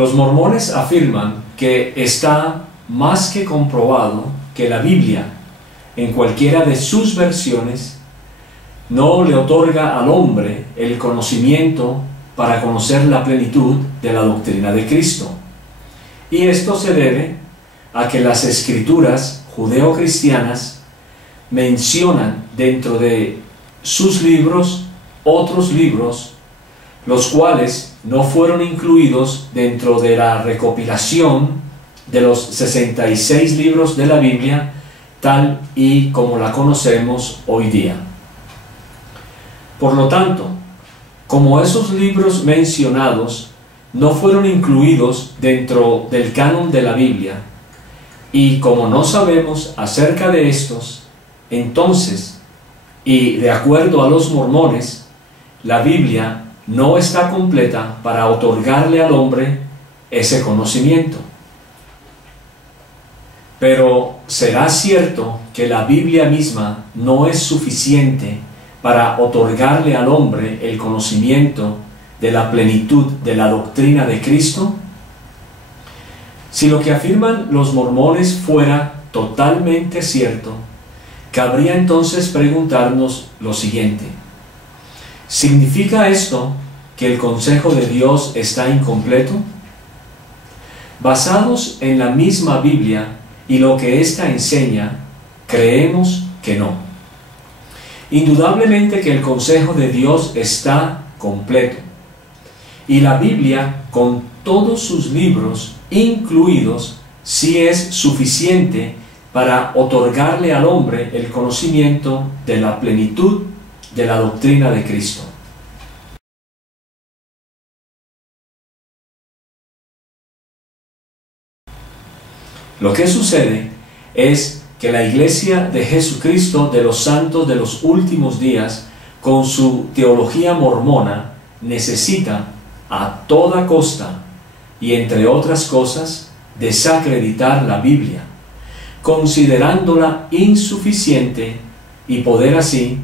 Los mormones afirman que está más que comprobado que la Biblia, en cualquiera de sus versiones, no le otorga al hombre el conocimiento para conocer la plenitud de la doctrina de Cristo. Y esto se debe a que las escrituras judeocristianas mencionan dentro de sus libros otros libros, los cuales no fueron incluidos dentro de la recopilación de los 66 libros de la Biblia, tal y como la conocemos hoy día. Por lo tanto, como esos libros mencionados no fueron incluidos dentro del canon de la Biblia, y como no sabemos acerca de estos, entonces, y de acuerdo a los mormones, la Biblia no está completa para otorgarle al hombre ese conocimiento. Pero ¿será cierto que la Biblia misma no es suficiente para otorgarle al hombre el conocimiento de la plenitud de la doctrina de Cristo? Si lo que afirman los mormones fuera totalmente cierto, cabría entonces preguntarnos lo siguiente: ¿significa esto que el consejo de Dios está incompleto? Basados en la misma Biblia y lo que ésta enseña, creemos que no. Indudablemente que el consejo de Dios está completo, y la Biblia, con todos sus libros incluidos, sí es suficiente para otorgarle al hombre el conocimiento de la plenitud de la doctrina de Cristo. Lo que sucede es que la Iglesia de Jesucristo de los Santos de los Últimos Días, con su teología mormona, necesita a toda costa, y entre otras cosas, desacreditar la Biblia, considerándola insuficiente, y poder así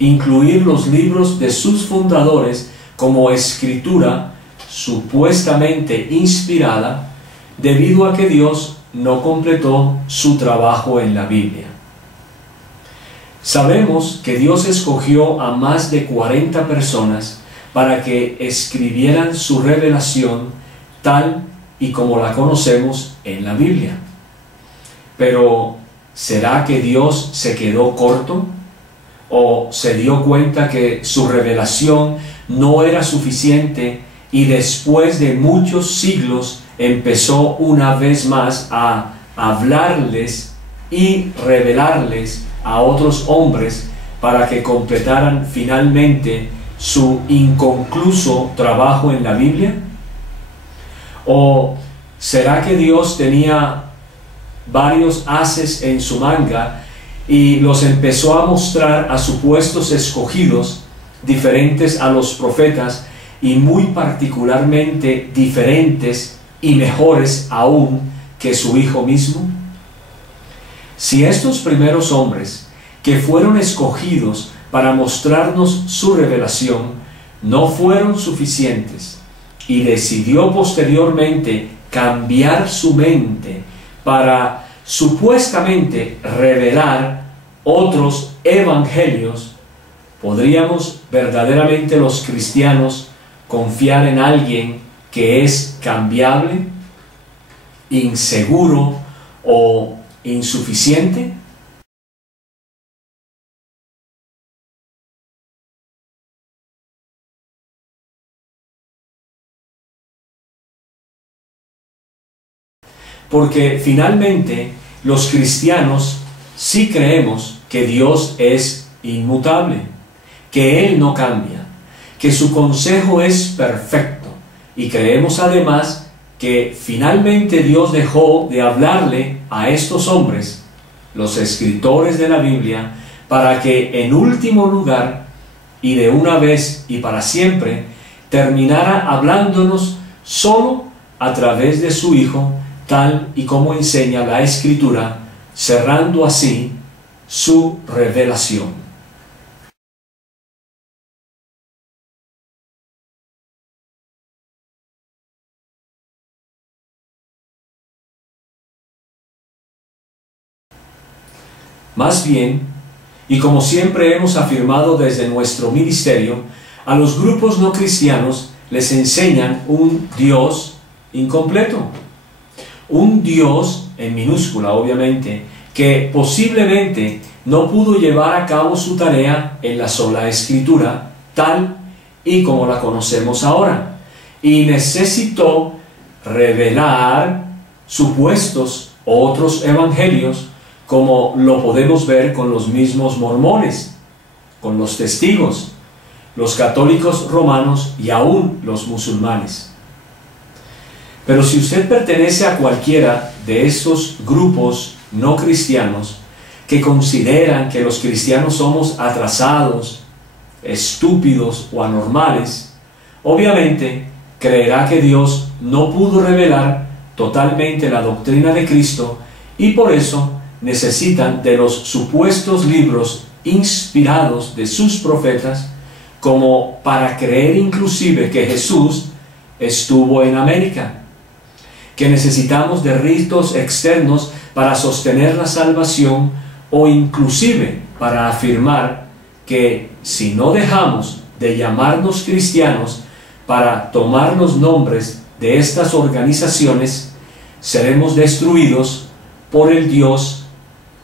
incluir los libros de sus fundadores como escritura supuestamente inspirada, debido a que Dios no completó su trabajo en la Biblia. Sabemos que Dios escogió a más de 40 personas para que escribieran su revelación tal y como la conocemos en la Biblia. Pero, ¿será que Dios se quedó corto? ¿O se dio cuenta que su revelación no era suficiente y después de muchos siglos empezó una vez más a hablarles y revelarles a otros hombres para que completaran finalmente su inconcluso trabajo en la Biblia? ¿O será que Dios tenía varios ases en su manga y los empezó a mostrar a supuestos escogidos diferentes a los profetas y muy particularmente diferentes y mejores aún que su Hijo mismo? Si estos primeros hombres que fueron escogidos para mostrarnos su revelación no fueron suficientes y decidió posteriormente cambiar su mente para supuestamente revelar otros evangelios, ¿podríamos verdaderamente los cristianos confiar en alguien que es cambiable, inseguro o insuficiente? Porque finalmente los cristianos sí creemos que Dios es inmutable, que Él no cambia, que su consejo es perfecto, y creemos además que finalmente Dios dejó de hablarle a estos hombres, los escritores de la Biblia, para que en último lugar y de una vez y para siempre terminara hablándonos solo a través de su Hijo, tal y como enseña la Escritura, cerrando así su revelación. Más bien, y como siempre hemos afirmado desde nuestro ministerio, a los grupos no cristianos les enseñan un Dios incompleto. Un Dios, en minúscula obviamente, que posiblemente no pudo llevar a cabo su tarea en la sola Escritura, tal y como la conocemos ahora, y necesitó revelar supuestos otros evangelios, como lo podemos ver con los mismos mormones, con los testigos, los católicos romanos y aún los musulmanes. Pero si usted pertenece a cualquiera de estos grupos no cristianos que consideran que los cristianos somos atrasados, estúpidos o anormales, obviamente creerá que Dios no pudo revelar totalmente la doctrina de Cristo y por eso necesitan de los supuestos libros inspirados de sus profetas, como para creer inclusive que Jesús estuvo en América, que necesitamos de ritos externos para sostener la salvación, o inclusive para afirmar que si no dejamos de llamarnos cristianos para tomar los nombres de estas organizaciones, seremos destruidos por el Dios,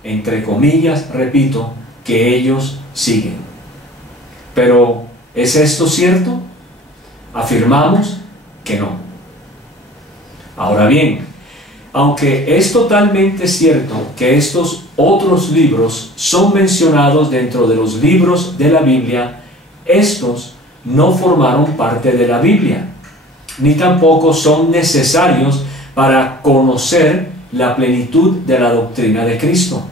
entre comillas, repito, que ellos siguen. Pero, ¿es esto cierto? Afirmamos que no. Ahora bien, aunque es totalmente cierto que estos otros libros son mencionados dentro de los libros de la Biblia, estos no formaron parte de la Biblia, ni tampoco son necesarios para conocer la plenitud de la doctrina de Cristo.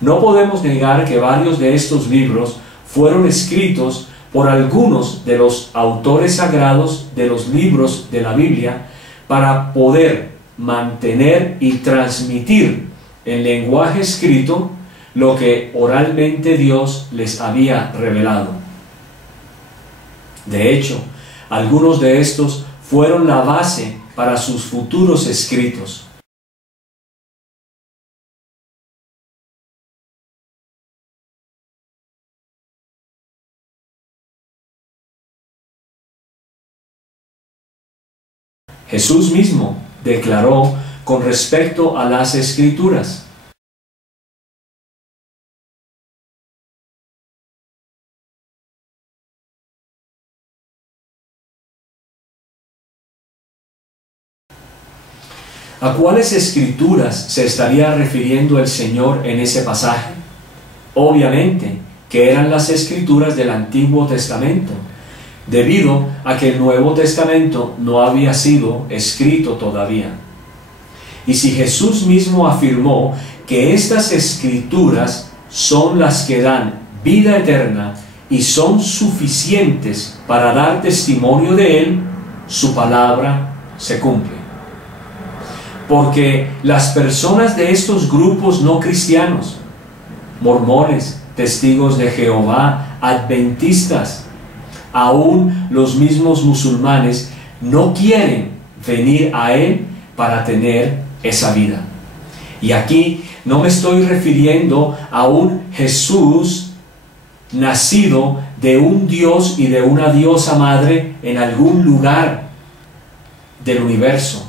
No podemos negar que varios de estos libros fueron escritos por algunos de los autores sagrados de los libros de la Biblia para poder mantener y transmitir en lenguaje escrito lo que oralmente Dios les había revelado. De hecho, algunos de estos fueron la base para sus futuros escritos. Jesús mismo declaró con respecto a las Escrituras: ¿a cuáles escrituras se estaría refiriendo el Señor en ese pasaje? Obviamente que eran las escrituras del Antiguo Testamento, debido a que el Nuevo Testamento no había sido escrito todavía. Y si Jesús mismo afirmó que estas escrituras son las que dan vida eterna y son suficientes para dar testimonio de Él, su palabra se cumple. Porque las personas de estos grupos no cristianos, mormones, testigos de Jehová, adventistas, aún los mismos musulmanes, no quieren venir a Él para tener esa vida. Y aquí no me estoy refiriendo a un Jesús nacido de un Dios y de una diosa madre en algún lugar del universo.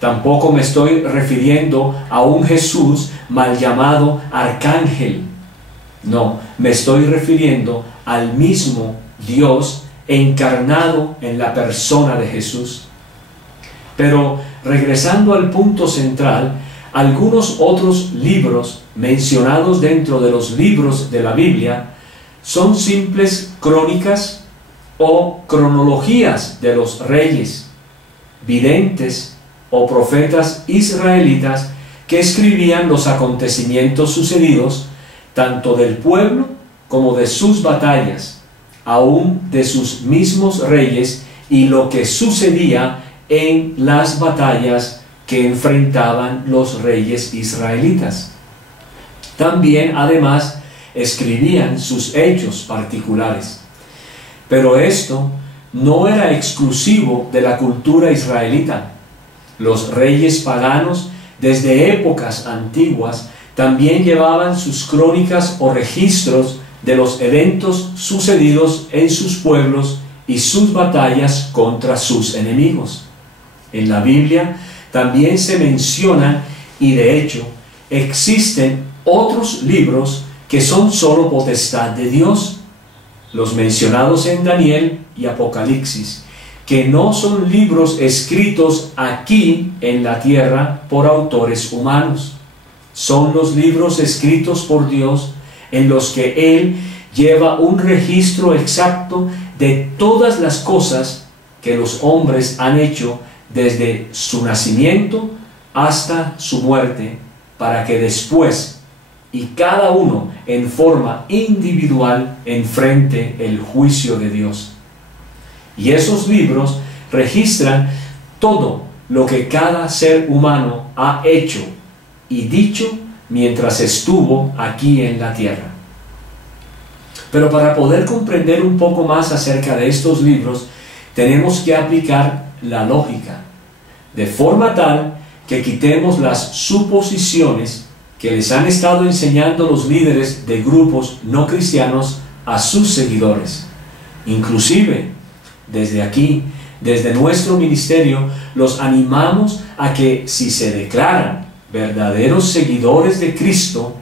Tampoco me estoy refiriendo a un Jesús mal llamado arcángel. No, me estoy refiriendo al mismo Dios encarnado en la persona de Jesús. Pero regresando al punto central, algunos otros libros mencionados dentro de los libros de la Biblia son simples crónicas o cronologías de los reyes, videntes o profetas israelitas que escribían los acontecimientos sucedidos tanto del pueblo como de sus batallas, aún de sus mismos reyes, y lo que sucedía en las batallas que enfrentaban los reyes israelitas. También, además, escribían sus hechos particulares. Pero esto no era exclusivo de la cultura israelita. Los reyes paganos, desde épocas antiguas, También llevaban sus crónicas o registros de los eventos sucedidos en sus pueblos y sus batallas contra sus enemigos. En la Biblia también se menciona, y de hecho existen otros libros que son solo potestad de Dios, los mencionados en Daniel y Apocalipsis, que no son libros escritos aquí en la tierra por autores humanos. Son los libros escritos por Dios en los que Él lleva un registro exacto de todas las cosas que los hombres han hecho desde su nacimiento hasta su muerte, para que después, y cada uno en forma individual, enfrente el juicio de Dios. Y esos libros registran todo lo que cada ser humano ha hecho y dicho mientras estuvo aquí en la tierra. Pero para poder comprender un poco más acerca de estos libros, tenemos que aplicar la lógica, de forma tal que quitemos las suposiciones que les han estado enseñando los líderes de grupos no cristianos a sus seguidores. Inclusive, desde aquí, desde nuestro ministerio, los animamos a que si se declaran verdaderos seguidores de Cristo,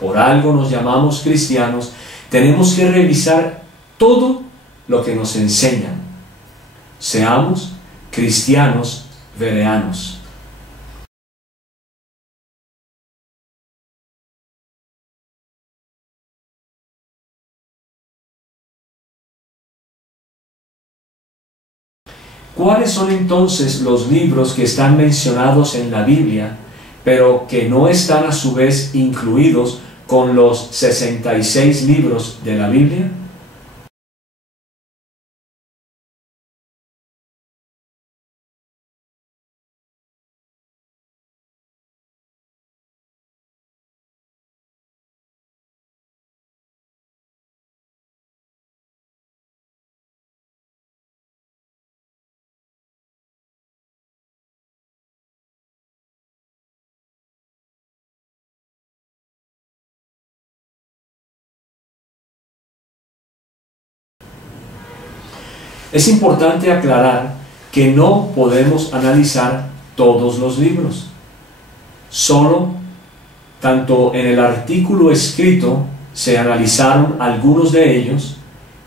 por algo nos llamamos cristianos, tenemos que revisar todo lo que nos enseñan. Seamos cristianos bereanos. ¿Cuáles son entonces los libros que están mencionados en la Biblia, pero que no están a su vez incluidos con los 66 libros de la Biblia? Es importante aclarar que no podemos analizar todos los libros. Solo, tanto en el artículo escrito, se analizaron algunos de ellos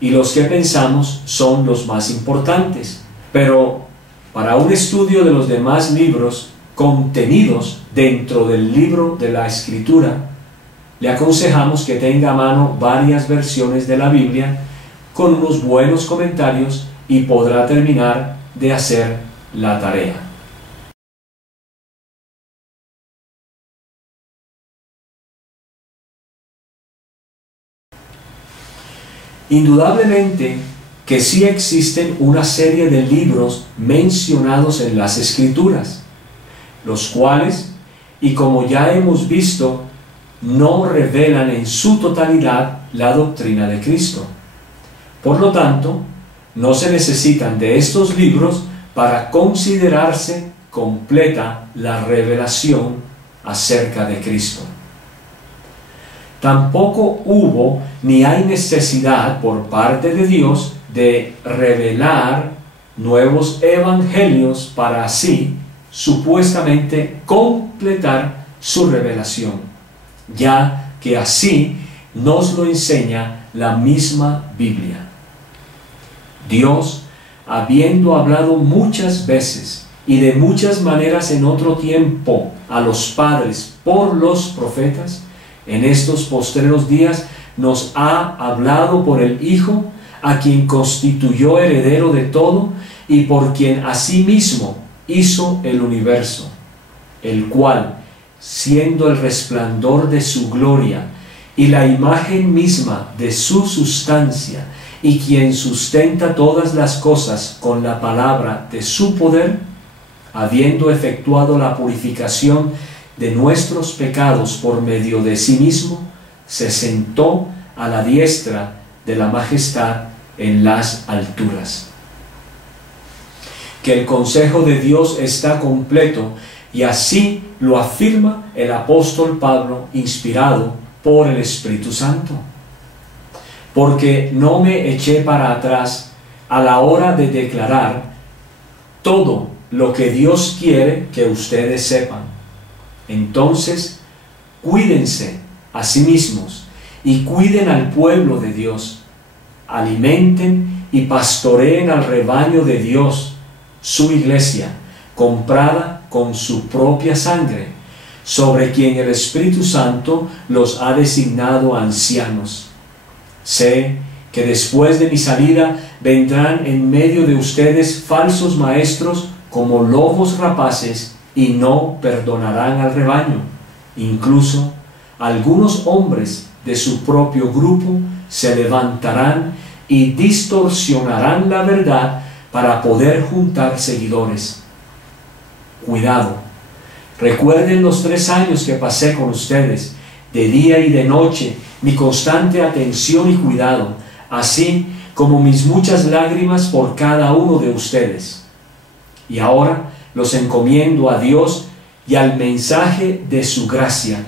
y los que pensamos son los más importantes. Pero para un estudio de los demás libros contenidos dentro del libro de la Escritura, le aconsejamos que tenga a mano varias versiones de la Biblia con unos buenos comentarios y podrá terminar de hacer la tarea. Indudablemente que sí existen una serie de libros mencionados en las Escrituras, los cuales, y como ya hemos visto, no revelan en su totalidad la doctrina de Cristo. Por lo tanto, no se necesitan de estos libros para considerarse completa la revelación acerca de Cristo. Tampoco hubo ni hay necesidad por parte de Dios de revelar nuevos evangelios para así supuestamente completar su revelación, ya que así nos lo enseña la misma Biblia. Dios, habiendo hablado muchas veces y de muchas maneras en otro tiempo a los padres por los profetas, en estos postreros días nos ha hablado por el Hijo, a quien constituyó heredero de todo y por quien asimismo hizo el universo, el cual, siendo el resplandor de su gloria y la imagen misma de su sustancia, y quien sustenta todas las cosas con la palabra de su poder, habiendo efectuado la purificación de nuestros pecados por medio de sí mismo, se sentó a la diestra de la majestad en las alturas. Que el consejo de Dios está completo Y así lo afirma el apóstol Pablo, inspirado por el Espíritu Santo. Porque no me eché para atrás a la hora de declarar todo lo que Dios quiere que ustedes sepan. Entonces, cuídense a sí mismos y cuiden al pueblo de Dios. Alimenten y pastoreen al rebaño de Dios, su iglesia, comprada con su propia sangre, sobre quien el Espíritu Santo los ha designado ancianos. Sé que después de mi salida vendrán en medio de ustedes falsos maestros como lobos rapaces y no perdonarán al rebaño. Incluso algunos hombres de su propio grupo se levantarán y distorsionarán la verdad para poder juntar seguidores. Cuidado. Recuerden los 3 años que pasé con ustedes, de día y de noche, mi constante atención y cuidado, así como mis muchas lágrimas por cada uno de ustedes. Y ahora los encomiendo a Dios y al mensaje de su gracia,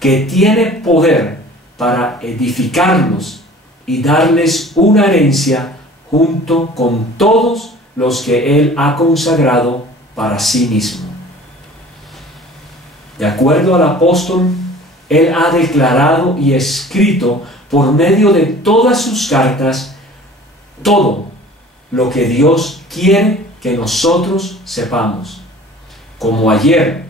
que tiene poder para edificarlos y darles una herencia junto con todos los que Él ha consagrado para sí mismo. De acuerdo al apóstol, Él ha declarado y escrito por medio de todas sus cartas todo lo que Dios quiere que nosotros sepamos. Como ayer,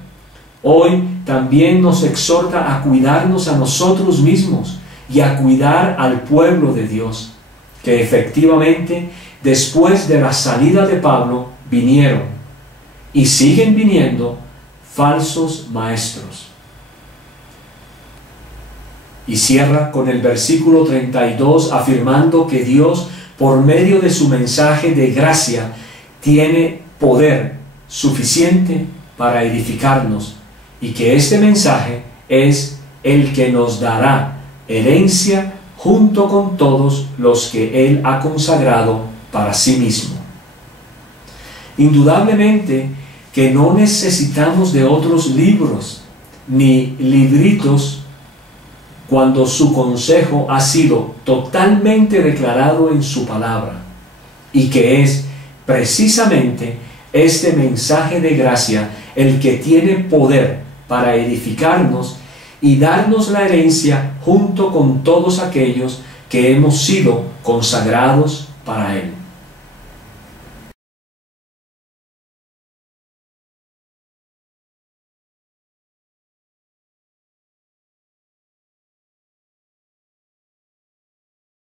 hoy también nos exhorta a cuidarnos a nosotros mismos y a cuidar al pueblo de Dios, que efectivamente después de la salida de Pablo vinieron y siguen viniendo falsos maestros. Y cierra con el versículo 32 afirmando que Dios, por medio de su mensaje de gracia, tiene poder suficiente para edificarnos, y que este mensaje es el que nos dará herencia junto con todos los que Él ha consagrado para sí mismo. Indudablemente que no necesitamos de otros libros ni libritos cuando su consejo ha sido totalmente declarado en su palabra, y que es precisamente este mensaje de gracia el que tiene poder para edificarnos y darnos la herencia junto con todos aquellos que hemos sido consagrados para Él.